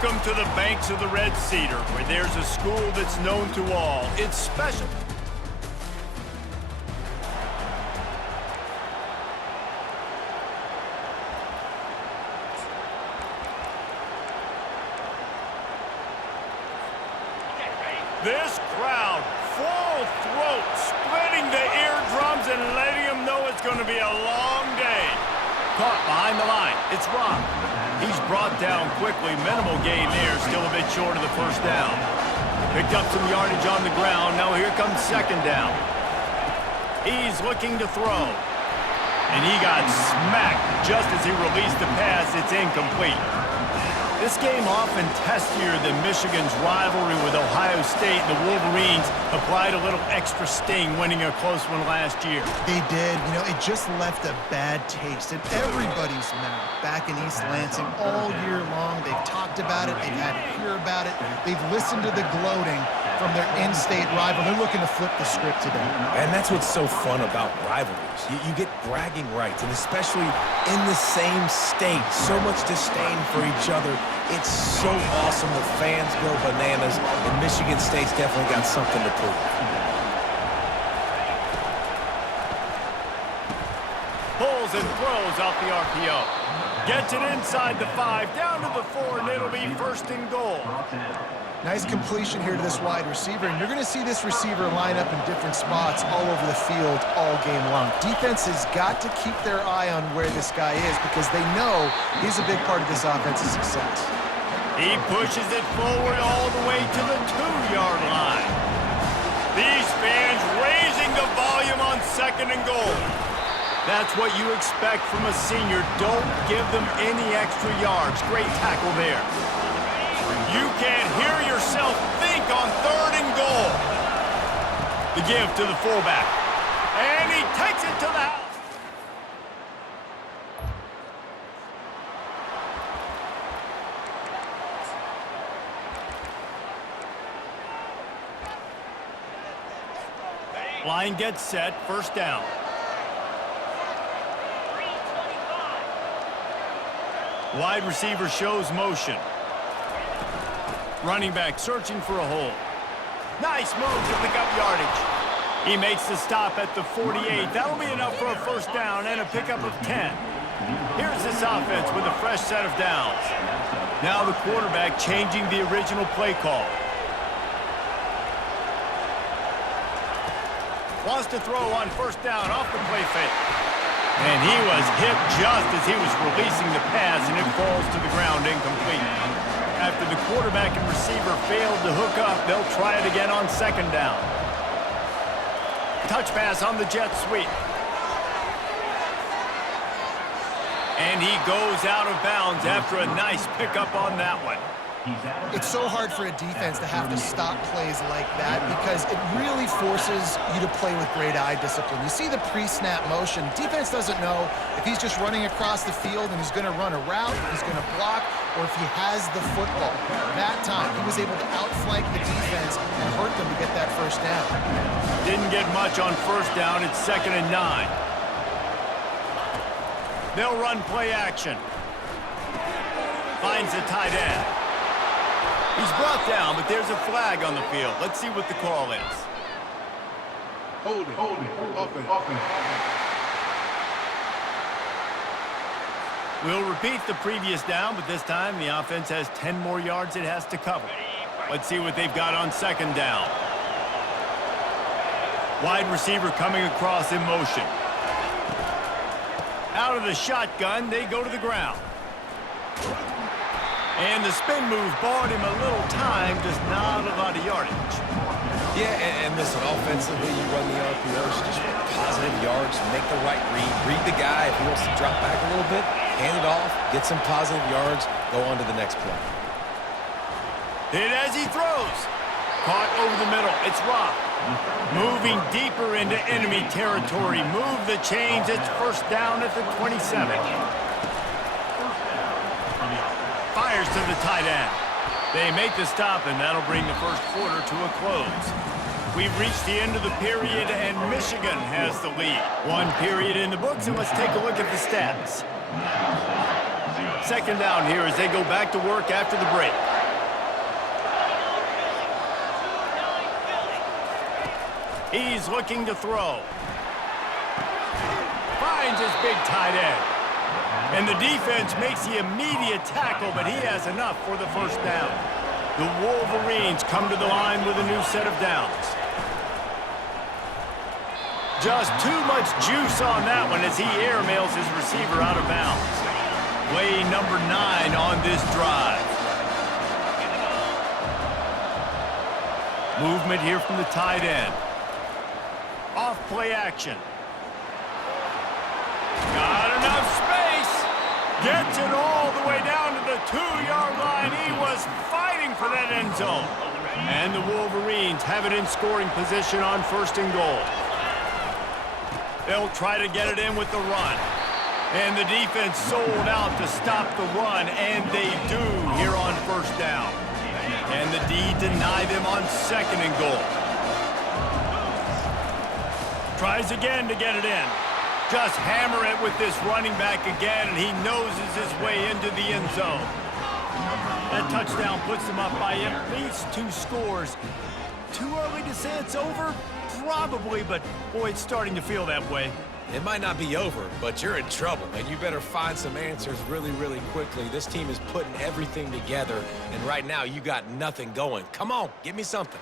Welcome to the banks of the Red Cedar, where there's a school that's known to all. It's special. This crowd, full throat, splitting the eardrums and letting them know it's going to be a long day. Caught behind the line. It's Rock. He's brought down quickly. Minimal gain there. Still a bit short of the first down. Picked up some yardage on the ground. Now here comes second down. He's looking to throw. And he got smacked just as he released the pass. It's incomplete. This game often testier than Michigan's rivalry with Ohio State. The Wolverines applied a little extra sting, winning a close one last year. They did. You know, it just left a bad taste in everybody's mouth back in East Lansing all year long. They've talked about it. They've had to hear about it. They've listened to the gloating from their in-state rival. They're looking to flip the script today. And that's what's so fun about rivalries. You get bragging rights, and especially in the same state, so much disdain for each other. It's so awesome. The fans go bananas, and Michigan State's definitely got something to prove. Pulls and throws off the RPO. Gets it inside the 5, down to the 4, and it'll be first and goal. Nice completion here to this wide receiver, and you're going to see this receiver line up in different spots all over the field all game long. Defense has got to keep their eye on where this guy is because they know he's a big part of this offense's success. He pushes it forward all the way to the 2-yard line. These fans raising the volume on second and goal. That's what you expect from a senior. Don't give them any extra yards. Great tackle there. You can't hear yourself think on third and goal. The give to the fullback. And he takes it to the house. Line gets set, first down. Wide receiver shows motion. Running back searching for a hole. Nice move to pick up yardage. He makes the stop at the 48. That'll be enough for a first down and a pickup of 10. Here's this offense with a fresh set of downs. Now the quarterback changing the original play call. Wants to throw on first down off the play fake. And he was hit just as he was releasing the pass, and it falls to the ground incomplete. After the quarterback and receiver failed to hook up, they'll try it again on second down. Touch pass on the jet sweep. And he goes out of bounds after a nice pickup on that one. It's so hard for a defense to have to stop plays like that because it really forces you to play with great eye discipline. You see the pre-snap motion. Defense doesn't know if he's just running across the field and he's going to run a route, he's going to block, or if he has the football. That time, he was able to outflank the defense and hurt them to get that first down. Didn't get much on first down. It's 2nd and 9. They'll run play action. Finds the tight end. He's brought down, but there's a flag on the field. Let's see what the call is. Hold it. Offense. We'll repeat the previous down, but this time the offense has 10 more yards it has to cover. Let's see what they've got on second down. Wide receiver coming across in motion. Out of the shotgun, they go to the ground. And the spin move bought him a little time, just not a lot of yardage. Yeah, and listen, offensively, you run the RPOs, just positive yards, make the right read the guy. If he wants to drop back a little bit, hand it off, get some positive yards, go on to the next play. Hit as he throws. Caught over the middle. It's Rock. Moving deeper into enemy territory. Move the chains. It's first down at the 27. Fires to the tight end. They make the stop, and that'll bring the first quarter to a close. We've reached the end of the period, and Michigan has the lead. One period in the books, and let's take a look at the stats. Second down here as they go back to work after the break. He's looking to throw. Finds his big tight end. And the defense makes the immediate tackle, but he has enough for the first down. The Wolverines come to the line with a new set of downs. Just too much juice on that one as he airmails his receiver out of bounds. Play number 9 on this drive. Movement here from the tight end. Off play action. Got enough space. Gets it all the way down to the 2-yard line. He was fighting for that end zone. And the Wolverines have it in scoring position on 1st and goal. They'll try to get it in with the run. And the defense sold out to stop the run, and they do here on 1st down. And the D deny them on 2nd and goal. Tries again to get it in. Just hammer it with this running back again, and he noses his way into the end zone. That touchdown puts them up by at least 2 scores. Too early to say it's over? Probably, but boy, it's starting to feel that way. It might not be over, but you're in trouble, and you better find some answers really, really quickly. This team is putting everything together, and right now you got nothing going. Come on, give me something.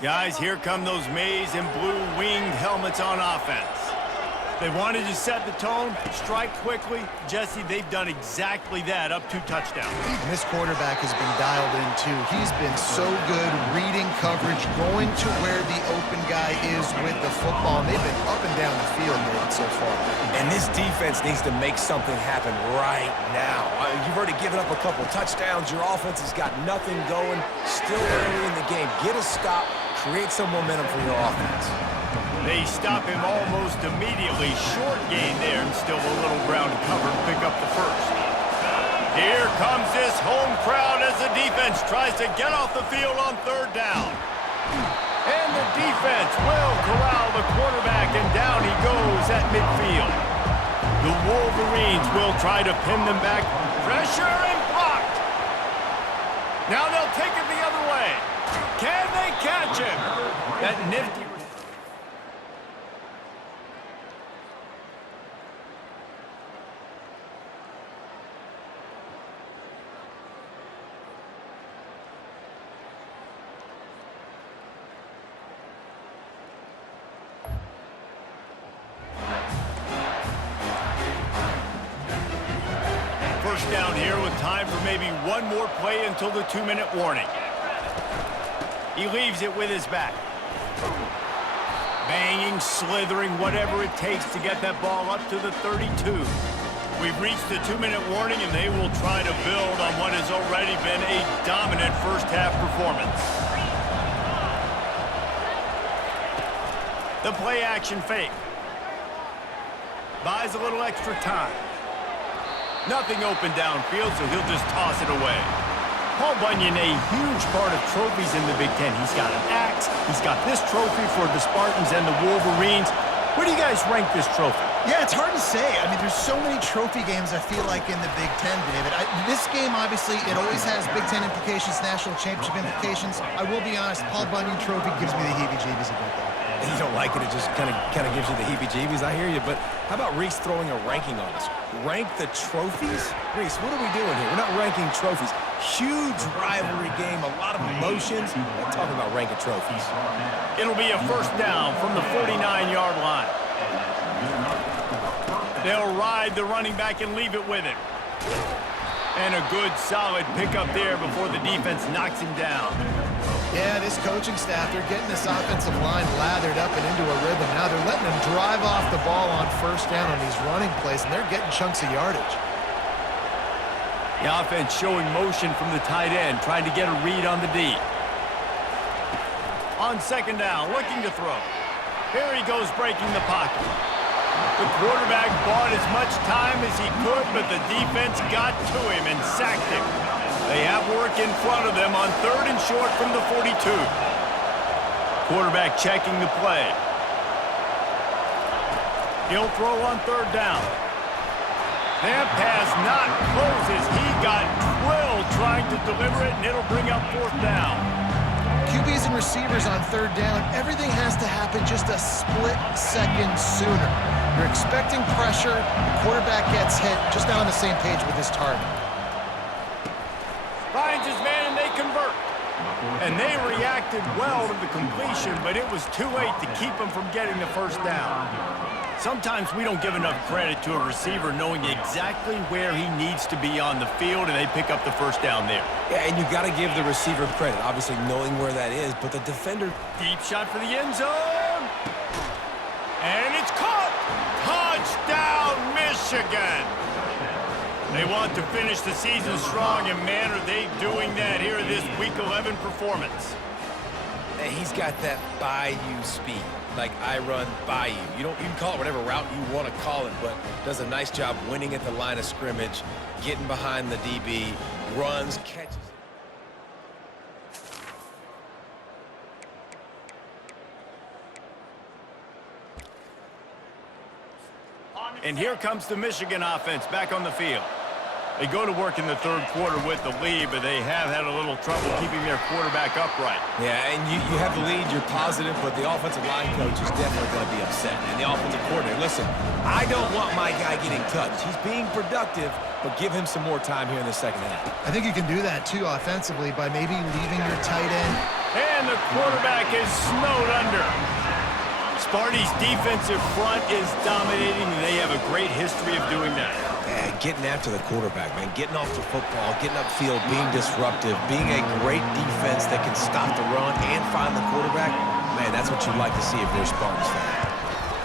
Guys, here come those maize and blue winged helmets on offense. They wanted to set the tone, strike quickly. Jesse, they've done exactly that, up 2 touchdowns. And this quarterback has been dialed in, too. He's been so good reading coverage, going to where the open guy is with the football. And they've been up and down the field, David, so far. And this defense needs to make something happen right now. You've already given up a couple touchdowns. Your offense has got nothing going. Still early in the game. Get a stop. Create some momentum for your offense. They stop him almost immediately. Short gain there and still a little ground to cover to pick up the first. Here comes this home crowd as the defense tries to get off the field on 3rd down. And the defense will corral the quarterback, and down he goes at midfield. The Wolverines will try to pin them back. Pressure and blocked. Now they'll take it the other way. Can they catch him? That nifty... First down here with time for maybe one more play until the 2-minute warning. He leaves it with his back. Banging, slithering, whatever it takes to get that ball up to the 32. We've reached the 2-minute warning, and they will try to build on what has already been a dominant first-half performance. The play-action fake. Buys a little extra time. Nothing open downfield, so he'll just toss it away. Paul Bunyan, a huge part of trophies in the Big Ten. He's got an axe. He's got this trophy for the Spartans and the Wolverines. Where do you guys rank this trophy? Yeah, it's hard to say. I mean, there's so many trophy games, I feel like, in the Big Ten, David. This game, obviously, it always has Big Ten implications, national championship implications. I will be honest, Paul Bunyan trophy gives me the heebie-jeebies a bit, though. You don't like it, it just kind of gives you the heebie-jeebies. I hear you, but how about Reese throwing a ranking on us? Rank the trophies? Reese, what are we doing here? We're not ranking trophies. Huge rivalry game, a lot of emotions. We're talking about ranking trophies. It'll be a first down from the 49-yard line. They'll ride the running back and leave it with him. And a good, solid pickup there before the defense knocks him down. Yeah, this coaching staff, they're getting this offensive line lathered up and into a rhythm. Now they're letting them drive off the ball on first down on these running plays, and they're getting chunks of yardage. The offense showing motion from the tight end, trying to get a read on the D. On 2nd down, looking to throw. Here he goes breaking the pocket. The quarterback bought as much time as he could, but the defense got to him and sacked him. They have work in front of them on 3rd and short from the 42. Quarterback checking the play. He'll throw on 3rd down. That pass not closes. He got drilled trying to deliver it, and it'll bring up 4th down. QBs and receivers on 3rd down, everything has to happen just a split second sooner. You're expecting pressure, the quarterback gets hit, just not on the same page with his target. Finds his man, and they convert. And they reacted well to the completion, but it was too late to keep him from getting the first down. Sometimes we don't give enough credit to a receiver knowing exactly where he needs to be on the field, and they pick up the first down there. Yeah, and you got to give the receiver credit, obviously knowing where that is, but the defender... Deep shot for the end zone. And it's caught. Touchdown, Michigan. They want to finish the season strong, and man, are they doing that here in this Week 11 performance. And he's got that by-you speed, like I run by you. You can call it whatever route you want to call it, but does a nice job winning at the line of scrimmage, getting behind the DB, runs, catches. And here comes the Michigan offense back on the field. They go to work in the third quarter with the lead, but they have had a little trouble keeping their quarterback upright. Yeah, and you have the lead, you're positive, but the offensive line coach is definitely going to be upset. And the offensive coordinator, listen, I don't want my guy getting touched. He's being productive, but give him some more time here in the second half. I think you can do that, too, offensively, by maybe leaving your tight end. And the quarterback is snowed under. Sparty's defensive front is dominating, and they have a great history of doing that. Yeah, getting after the quarterback, man. Getting off the football, getting upfield, being disruptive, being a great defense that can stop the run and find the quarterback. Man, that's what you'd like to see if you're a Spartans fan.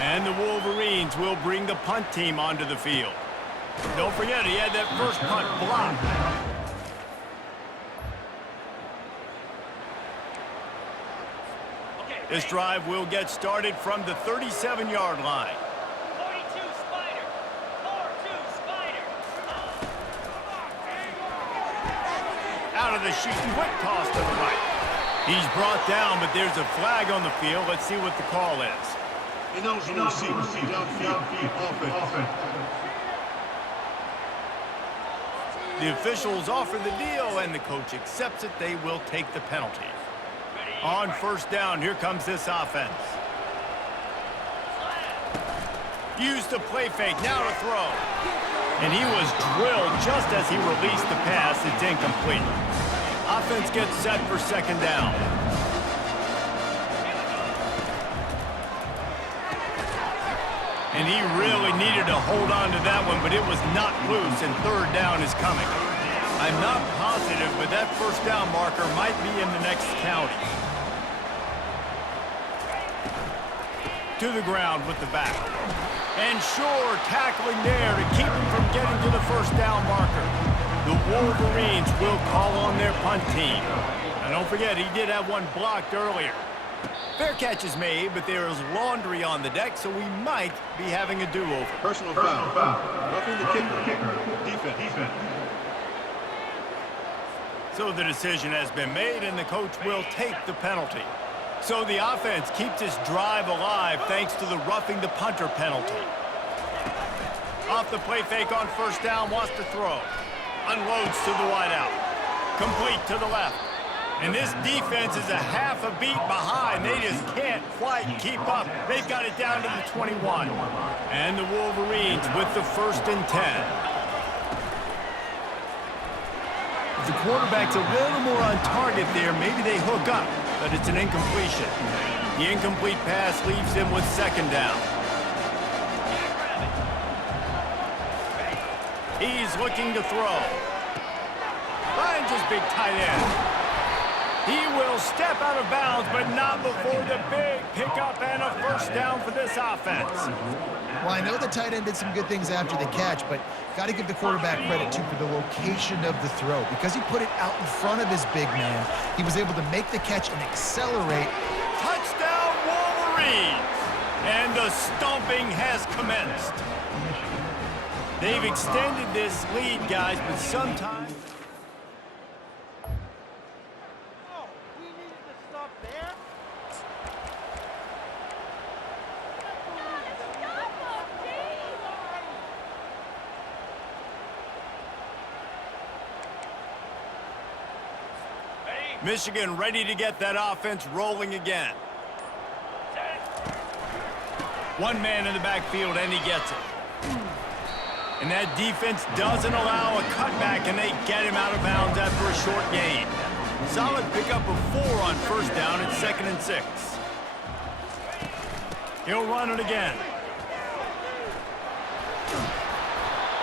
And the Wolverines will bring the punt team onto the field. Don't forget, he had that first punt blocked. This drive will get started from the 37-yard line. 42 Spider. 4-2 Spider. Out of the sheet, quick toss to the right. He's brought down, but there's a flag on the field. Let's see what the call is. Ineligible receiver. Downfield. Offense. The officials offer the deal, and the coach accepts it. They will take the penalty. On first down, here comes this offense. Used the play fake, now to throw. And he was drilled just as he released the pass. It's incomplete. Offense gets set for second down. And he really needed to hold on to that one, but it was not loose, and third down is coming. I'm not positive, but that first down marker might be in the next county. To the ground with the back. And Shore tackling there to keep him from getting to the first down marker. The Wolverines will call on their punt team. And don't forget, he did have one blocked earlier. Fair catch is made, but there is laundry on the deck, so we might be having a do-over. Personal foul. Roughing the kicker. Defense. So the decision has been made, and the coach will take the penalty. So the offense keeps this drive alive thanks to the roughing the punter penalty. Off the play fake on first down, wants to throw. Unloads to the wideout. Complete to the left. And this defense is a half a beat behind. They just can't quite keep up. They've got it down to the 21. And the Wolverines with the 1st and 10. If the quarterback's a little more on target there, maybe they hook up. But it's an incompletion. The incomplete pass leaves him with second down. He's looking to throw. Finds his big tight end. He will step out of bounds, but not before the big pickup and a first down for this offense. Well, I know the tight end did some good things after the catch, but got to give the quarterback credit, too, for the location of the throw. Because he put it out in front of his big man, he was able to make the catch and accelerate. Touchdown, Wolverines! And the stomping has commenced. They've extended this lead, guys, but sometimes... We needed to stop there. Michigan ready to get that offense rolling again. One man in the backfield, and he gets it. And that defense doesn't allow a cutback, and they get him out of bounds after a short gain. Solid pickup of 4 on first down at 2nd and 6. He'll run it again.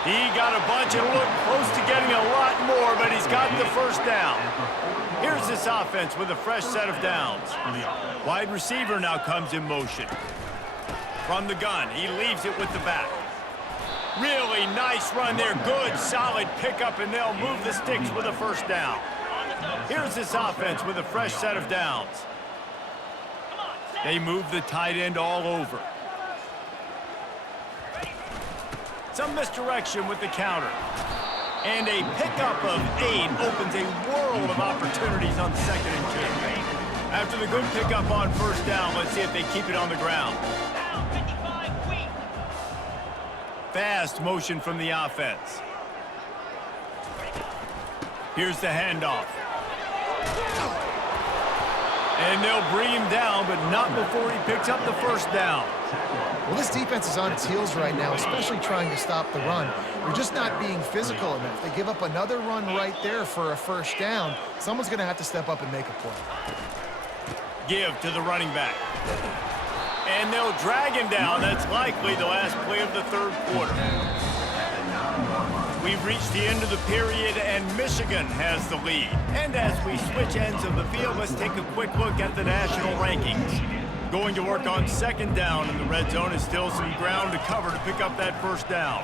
He got a bunch and looked close to getting a lot more, but he's got the first down. Here's this offense with a fresh set of downs. Wide receiver now comes in motion. From the gun, he leaves it with the back. Really nice run there. Good, solid pickup, and they'll move the sticks with a first down. Here's this offense with a fresh set of downs. They move the tight end all over. Some misdirection with the counter. And a pickup of 8 opens a world of opportunities on 2nd and 2. After the good pickup on first down, let's see if they keep it on the ground. Fast motion from the offense. Here's the handoff. And they'll bring him down, but not before he picks up the first down. Well, this defense is on its heels right now, especially trying to stop the run. They're just not being physical enough. They give up another run right there for a first down. Someone's going to have to step up and make a play. Give to the running back. And they'll drag him down. That's likely the last play of the third quarter. We've reached the end of the period, and Michigan has the lead. And as we switch ends of the field, let's take a quick look at the national rankings. Going to work on second down in the red zone is still some ground to cover to pick up that first down.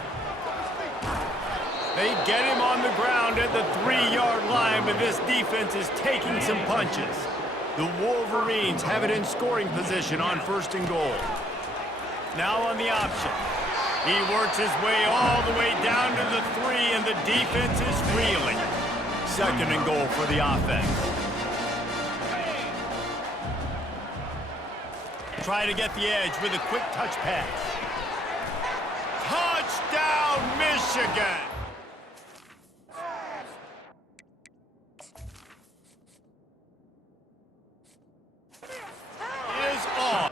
They get him on the ground at the 3-yard line, but this defense is taking some punches. The Wolverines have it in scoring position on first and goal. Now on the option. He works his way all the way down to the 3, and the defense is reeling. Second and goal for the offense. Try to get the edge with a quick touch pass. Touchdown, Michigan! Is off.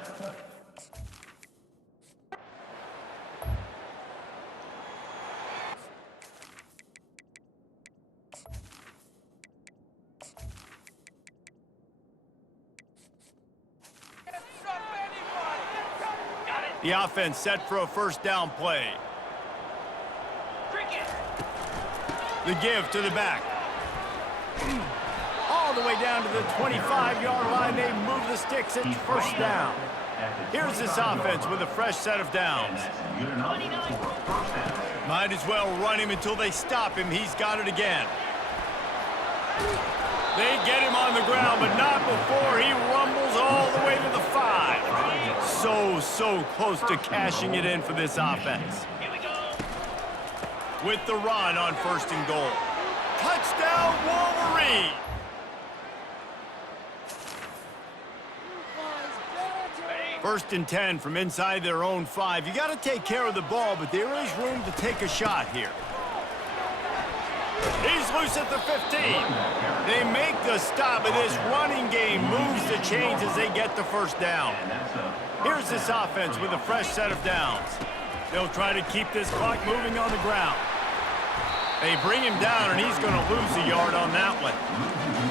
The offense set for a first down play. The give to the back. All the way down to the 25-yard line. They move the sticks at first down. Here's this offense with a fresh set of downs. Might as well run him until they stop him. He's got it again. They get him on the ground, but not before he rumbles all the way to the 5. So close to cashing it in for this offense. With the run on first and goal. Touchdown, Wolverine! First and 10 from inside their own 5. You got to take care of the ball, but there is room to take a shot here. He's loose at the 15. They make the stop, but this running game moves the chains as they get the first down. Here's this offense with a fresh set of downs. They'll try to keep this clock moving on the ground. They bring him down, and he's going to lose a yard on that one.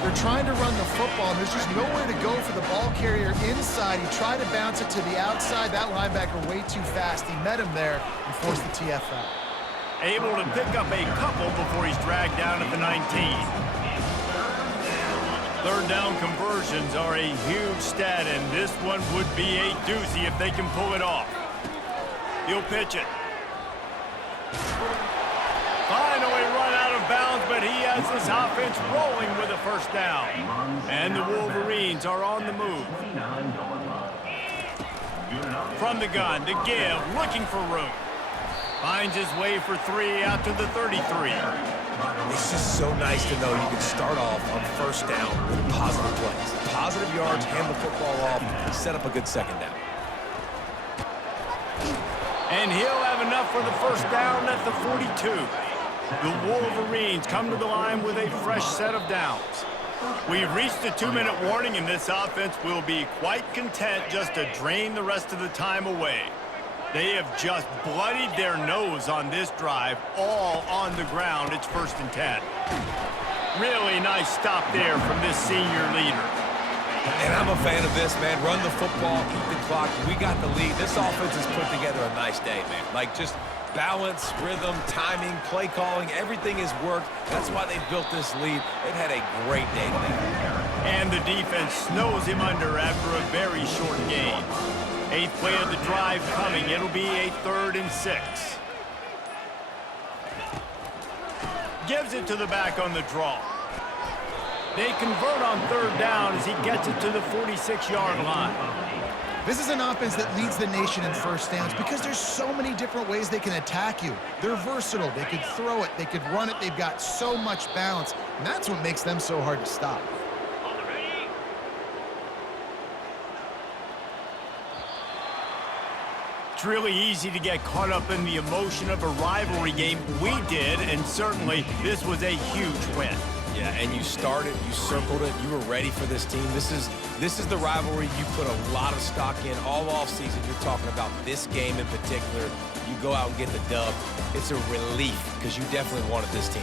They're trying to run the football, and there's just nowhere to go for the ball carrier inside. He tried to bounce it to the outside. That linebacker way too fast. He met him there and forced the TFL. Able to pick up a couple before he's dragged down at the 19. Third down conversions are a huge stat, and this one would be a doozy if they can pull it off. He'll pitch it. Finally run out of bounds, but he has this offense rolling with a first down. And the Wolverines are on the move. From the gun, the give, looking for room. Finds his way for 3 out to the 33. It's just so nice to know you can start off on first down with positive plays. Positive yards, hand the football off, and set up a good second down. And he'll have enough for the first down at the 42. The Wolverines come to the line with a fresh set of downs. We've reached the 2-minute warning, and this offense will be quite content just to drain the rest of the time away. They have just bloodied their nose on this drive, all on the ground. It's first and 10. Really nice stop there from this senior leader. And I'm a fan of this, man. Run the football, keep the clock. We got the lead. This offense has put together a nice day, man. Like, just balance, rhythm, timing, play calling, everything has worked. That's why they've built this lead. They've had a great day today. And the defense snows him under after a very short game. 8th play of the drive coming. It'll be a 3rd and 6. Gives it to the back on the draw. They convert on 3rd down as he gets it to the 46-yard line. This is an offense that leads the nation in first downs because there's so many different ways they can attack you. They're versatile. They could throw it. They could run it. They've got so much balance, and that's what makes them so hard to stop. It's really easy to get caught up in the emotion of a rivalry game. We did, and certainly this was a huge win. Yeah, and you started, you circled it, you were ready for this team. This is the rivalry you put a lot of stock in all offseason. You're talking about this game in particular. You go out and get the dub. It's a relief because you definitely wanted this team.